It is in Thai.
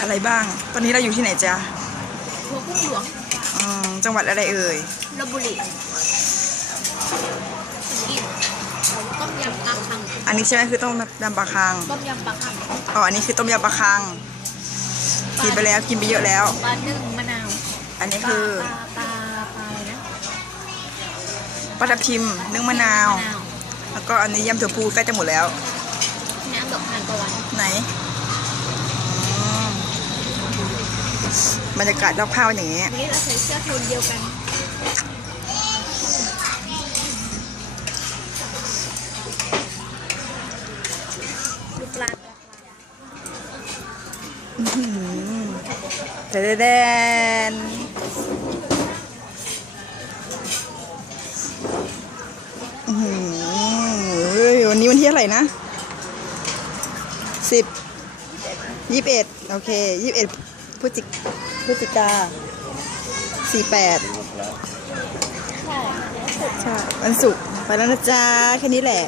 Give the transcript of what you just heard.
อะไรบ้าง ตอนนี้เราอยู่ที่ไหนจ๊ะหัวกุ้งหลวงอืมจังหวัดอะไรเอ่ยลบบุรีกินต้มยำปลาคังอันนี้ใช่ไหมคือต้มยำปลาคังต้มยำปลาคังอ๋ออันนี้คือต้มยำปลาคังกินไปแล้วกินไปเยอะแล้วปลานึ่งมะนาว อันนี้ปลาคือปลาปลาปลาอะไรนะปลาทับทิมนึ่งมะนาว แล้วก็อันนี้ยำถั่วพูใกล้จะหมดแล้วน้ำดอกทานตะวัน ไหนอืม บรรยากาศรอบข้าวอย่างนี้วันนี้เราใส่เสื้อโทนเดียวกันดูปลาเดนเดนอื้อหือเฮ้ยวันนี้วันที่อะไหรนะสิบยี่สิบเอ็ดโอเคยี่สิบเอ็ด พฤศจิพฤศจิกาสี่แปดใช่วันศุกร์ไปแล้วนะจ๊ะ แค่นี้แหละ